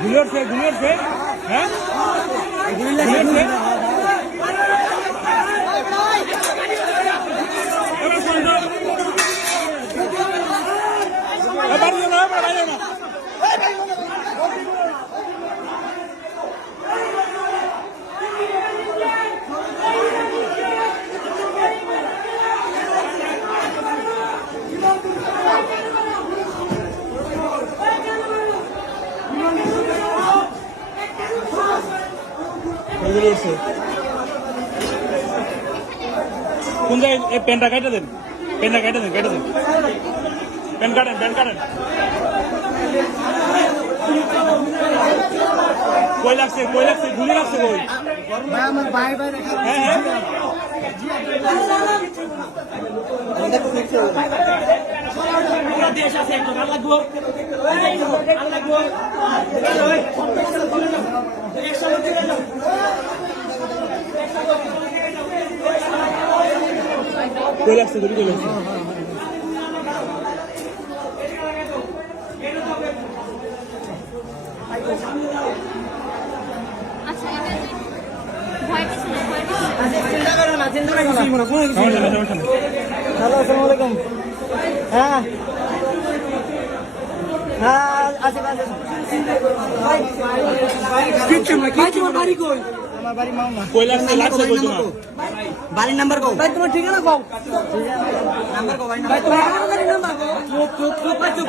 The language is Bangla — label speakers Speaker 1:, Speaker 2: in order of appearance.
Speaker 1: ঘুমিয়ে উঠছে হ্যাঁ? ঘুমিয়ে উঠছে এবার এগুলো উঠছে। কোন জায়গায় এই পেনটা কেটে দেন? পেনটা কেটে দেন কেটে দেন। পেন কাটেন পেন কাটেন। কই লাগছে কই লাগছে গুলি লাগছে কই?
Speaker 2: আমার ভাই ভাই
Speaker 1: হ্যাঁ হ্যাঁ। লাগছে গুলি কই
Speaker 3: না
Speaker 1: সমস্যা নেই সমস্যা নেই।
Speaker 2: হ্যালো আসসালামু আলাইকুম। হ্যাঁ হ্যাঁ। বাড়ির নাম্বার কও ভাই তোমার ঠিকানা কও নাম্বার কও ভাই নাম্বার চুপ চুপ চুপ চুপ